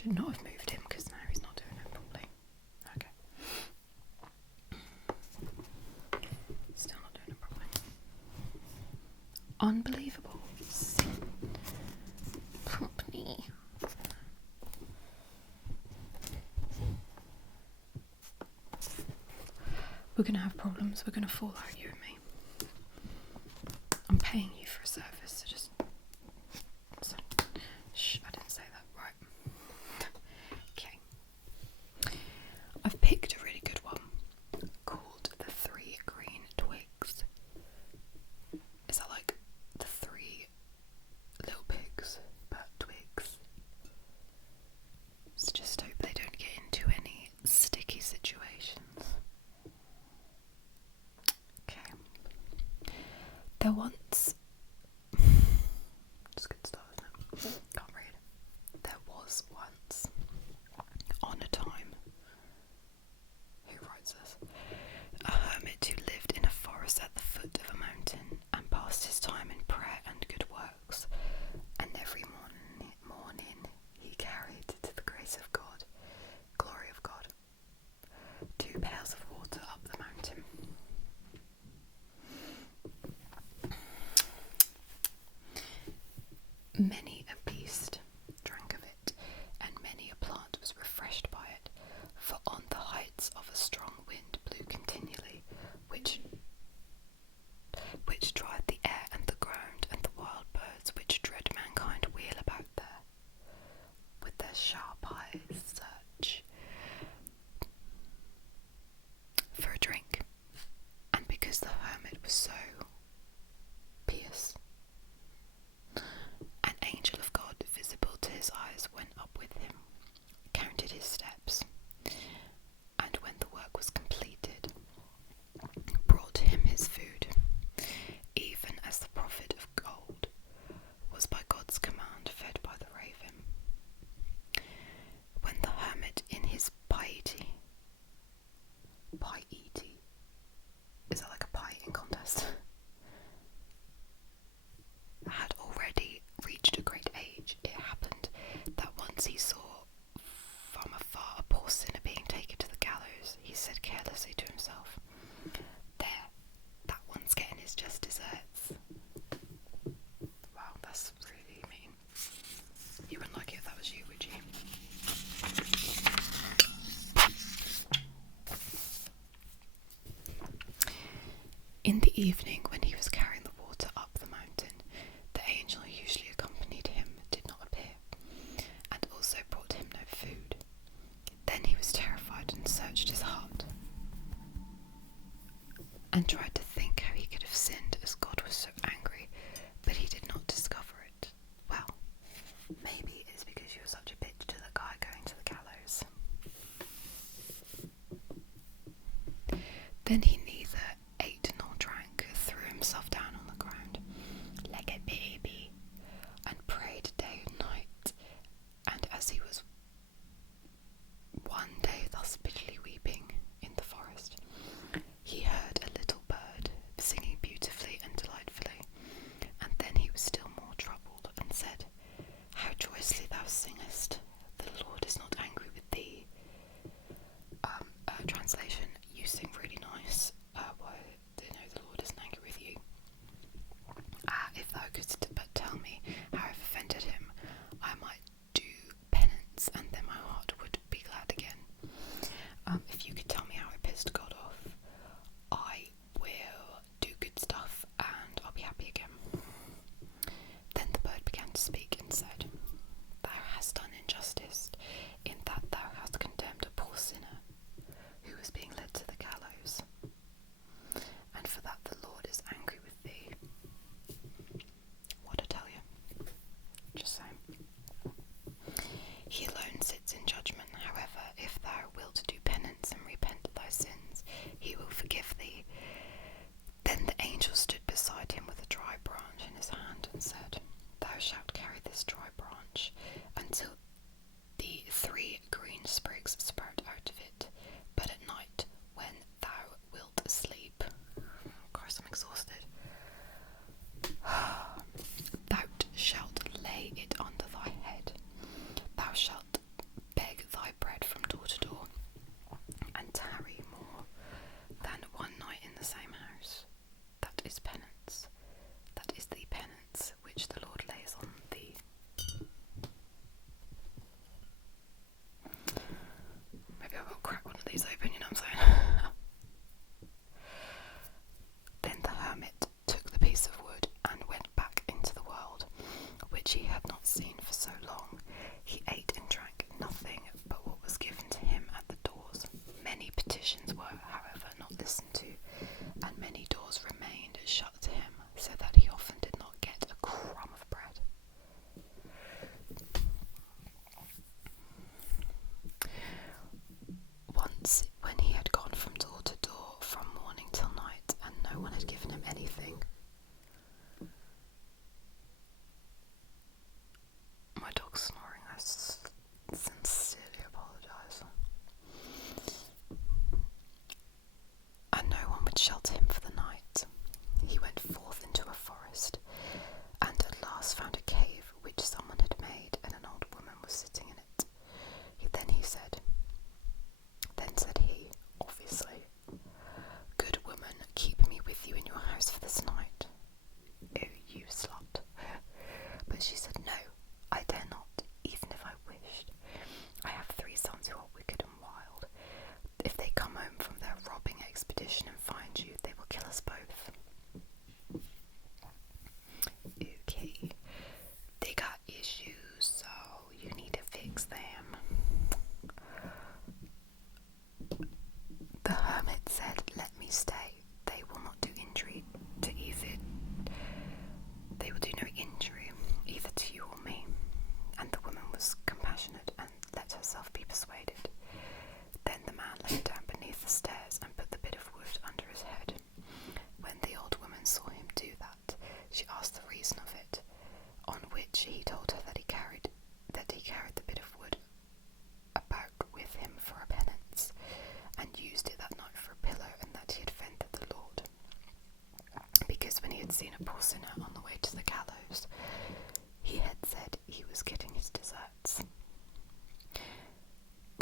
Should not have moved him because now he's not doing it properly. Okay. Still not doing it properly. Unbelievable. Company. We're going to have problems. We're going to fall out, you and me. I'm paying you for a service, so just... Shh, I didn't say that. Right. Okay. I've picked a really good one called The Three Green Twigs. Is that like the three little pigs, but twigs? So just hope they don't get into any sticky situations. Okay. There once... It's a good start, isn't it? Can't read. There was once, on a time, who writes this? A hermit who lived in a forest at the foot of a mountain and passed his time in prayer and good works. And every morning he carried to the grace of God, glory of God, 2 pails of water up the mountain. Many a beast drank of it, and many a plant was refreshed by it, for on the heights of a strong wind blew continually, which dried the air and the ground, and the wild birds which dread mankind wheel about there, with their sharp eyes search for a drink. And because the hermit was so pious, an angel of God, visible to his eyes, went up with him, counted his steps, and when the work was completed, brought him his food, even as the prophet of gold was by God's command fed by the raven. When the hermit in his piety, is that like a pie eating contest? Had already reached a great age, it happened that once he saw from afar a poor sinner being taken to the gallows, he said carelessly to himself, "There, that one's getting his just desserts." Wow, that's really mean. You wouldn't like it if that was you, would you? In the evening, when he was carrying the water up the mountain, the angel who usually accompanied him did not appear, and also brought him no food. Then he was terrified and searched his heart, and tried to think how he could have sinned, as God was so angry, but he did not discover it. Well, maybe it's because you were such a bitch to the guy going to the gallows. Then he neither ate nor drank, threw himself down on the ground like a baby, and prayed day and night. And as he was one day thus bitterly weeping in the forest, he heard a little bird singing beautifully and delightfully, and then he was still more troubled, and said, "How joyously thou singest! The Lord is not angry with thee." Translation: you sing really nice,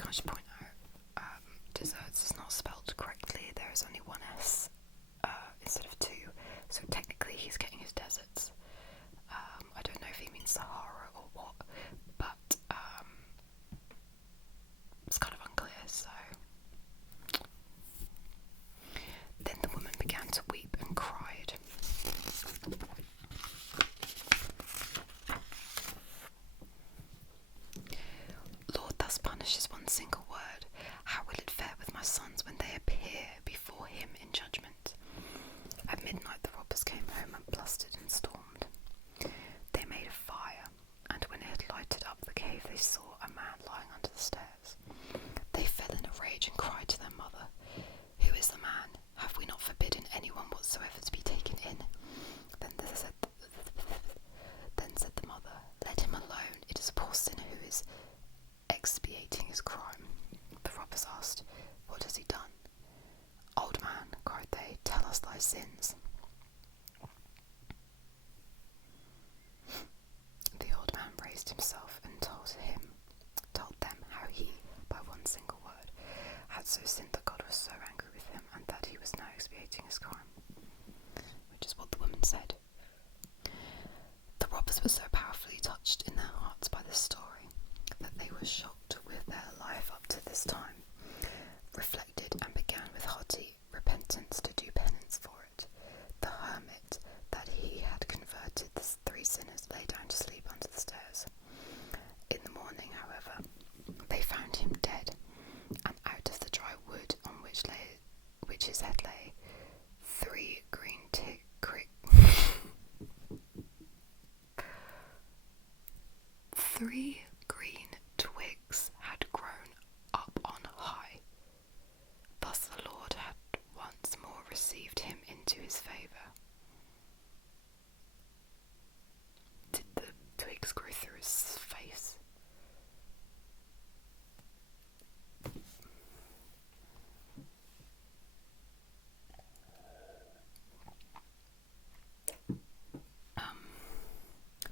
I should point out, deserts is not spelled correctly. There is only one S instead of two, so technically he's getting his deserts. I don't know if he means Sahara or what, but it's kind of unclear, so. Then the woman began to weep and cried. Lord thus punishes one single word. How will it fare with my sons when they appear before him in judgment? At midnight the robbers came home and blustered and stormed. They made a fire, and when it had lighted up the cave they saw a man lying under the stairs. They fell in a rage and cried to their mother, "Who is the man? Have we not forbidden anyone whatsoever to be taken in?" Then said the mother, "Let him alone. It is a poor sinner who is expiating his crime." The robbers asked, "What has he done?" "Old man," cried they, "tell us thy sins." The old man raised himself and told them how he, by one single word, had so sinned that God was so angry with him, and that he was now expiating his crime, which is what the woman said. The robbers were so powerfully touched in their hearts by this story that they were shocked with their life up to this time, reflected, and began with hearty repentance to do penance for it. The hermit that he had converted, the three sinners lay down to sleep under the stairs. In the morning, however, they found him dead, and out of the dry wood on which his head lay, three green twigs had grown up on high. Thus the Lord had once more received him into his favour. Did the twigs grow through his face?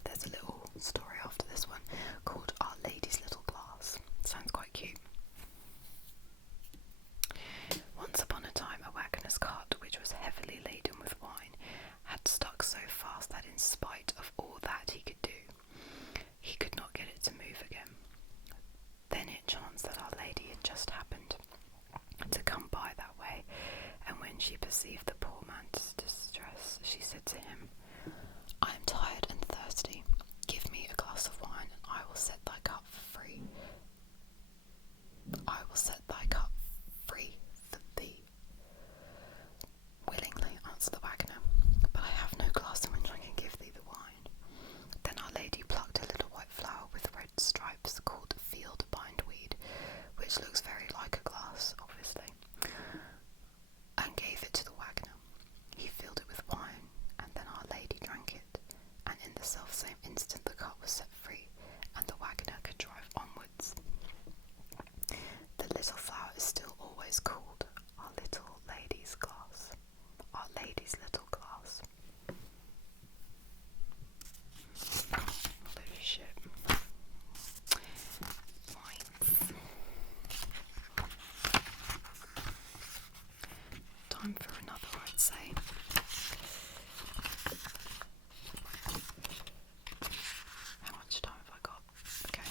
There's a little story after this one called Our Lady's Little Glass. Sounds quite cute. Once upon a time, a waggoner's cart, which was heavily laden with wine, had stuck so fast that in spite of all that he could do, he could not get it to move again. Then it chanced that Our Lady had just happened to come by that way, and when she perceived the poor man's distress, she said to him, "I am tired and thirsty. Give me a glass of wine, and I will set thy cup free. I will set thy cup free for thee." "Willingly," answered the waggoner, "but I have no glass in which I can give thee the wine." Then Our Lady plucked a little white flower with red stripes, called field bindweed, which looks very like a glass, obviously, and gave it to the waggoner. He filled it with wine, and then Our Lady drank it, and in the self-same instant the cart was set free, and the waggoner could drive onwards. The little flower is still always called Our Little Lady's Glass. Our Lady's Little Glass. Load of shit. Right. Time for another, I'd say. How much time have I got? Okay.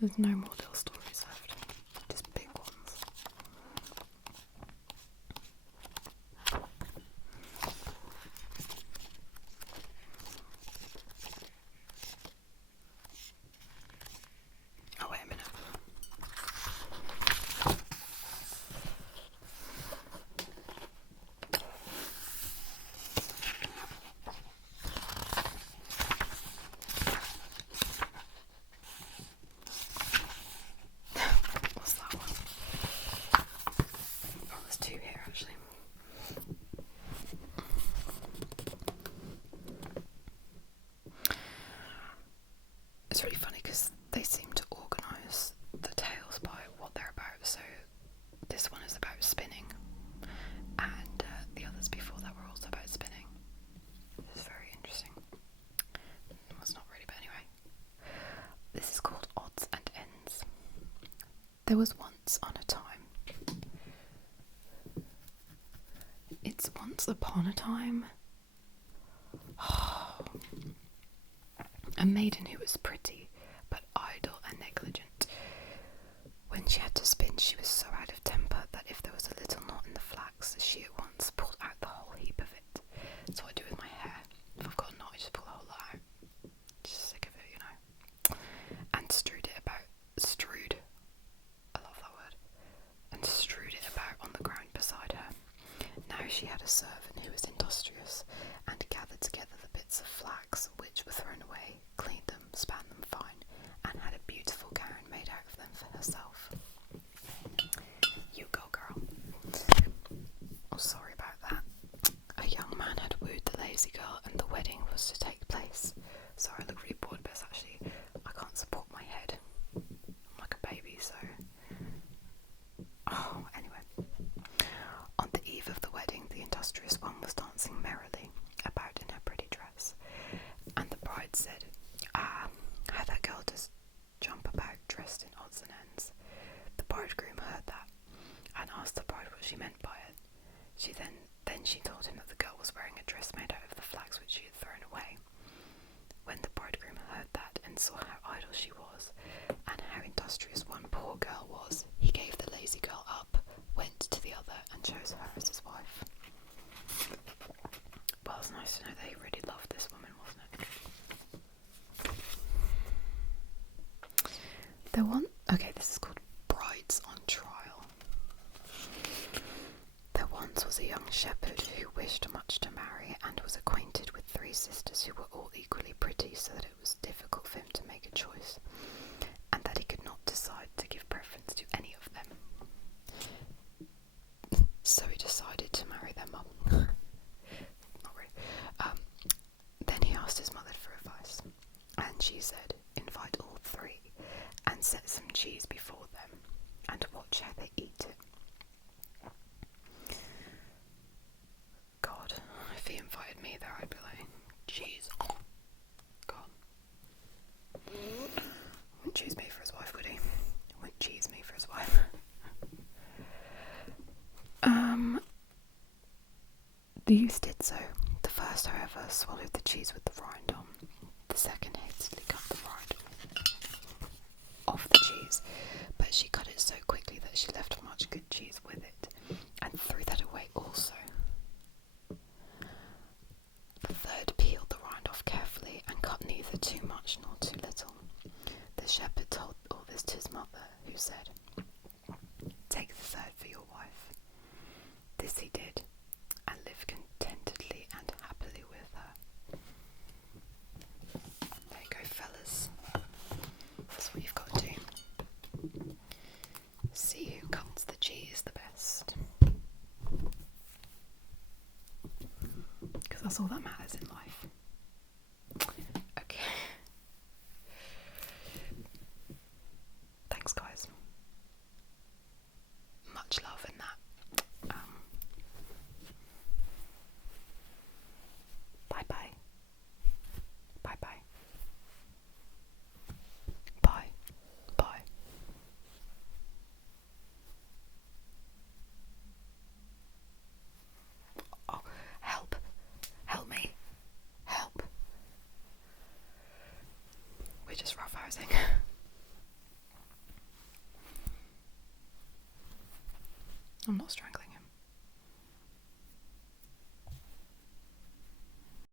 There's no more little stories left, just big ones. Oh, wait a minute. There was once on a time. It's once upon a time. A maiden who was pretty, but idle and negligent. When she had to spin, she was so out of temper that if there was a little knot in the flax, she at once pulled out the whole heap of it. That's what I do with my hair. If I've got a knot, I just pull the whole lot out. Just sick of it, you know. And strewed, I love that word, and strewed it about on the ground beside her. Now she had a servant who was industrious, and gathered together the bits of flax which were thrown away, cleaned them, span them fine, and had a beautiful gown made out of them for herself. You go, girl. Oh, sorry about that. A young man had wooed the lazy girl, and the wedding was to take place. Sorry, I look really bored, but it's actually, I can't support my head. I'm like a baby, so... Oh, anyway. On the eve of the wedding, the industrious one was dancing merrily about in her pretty dress, and the bride said, "Ah, how that girl does jump about dressed in odds and ends." The bridegroom heard that, and asked the bride what she meant by it. Then she told him that the girl was wearing a dress made out of the flax which she had thrown away. When the bridegroom heard that, and saw how idle she was, and how industrious one poor girl was, he gave the lazy girl up, went to the other, and chose her as his wife. Well, it's nice to know that he really loved this woman, wasn't it? Okay, this is called Brides on Trial. There once was a young shepherd who wished much to marry, and was acquainted with 3 sisters who were all equally pretty, so that it was difficult for him to make a choice, and that he could not decide to give preference to any of them. So he decided to marry their mum. Not really. Then he asked his mother for advice, and she said, "Invite all 3, and set some cheese before them, and watch how they eat it." God, if he invited me there, I'd be like, cheese. God. Wouldn't choose me for his wife, would he? Wouldn't cheese me for his wife. The youth did so. The first, however, swallowed the cheese with the rind on. The second hastily cut the rind off the cheese, but she cut it so quickly that she left much good cheese with it, and threw that away also. The third peeled the rind off carefully, and cut neither too much nor too little. The shepherd told all this to his mother, who said, "Take the third for your wife." This he did, and lived contentedly and happily with her. There you go, fellas. That's what you've got to do. See who cuts the cheese the best. Because that's all that matters in life. Okay. Thanks, guys. Much love in that. Bye-bye. Bye-bye. Bye. Bye. Oh, help. Help me. Help. We're just roughhousing. I'm not strangling.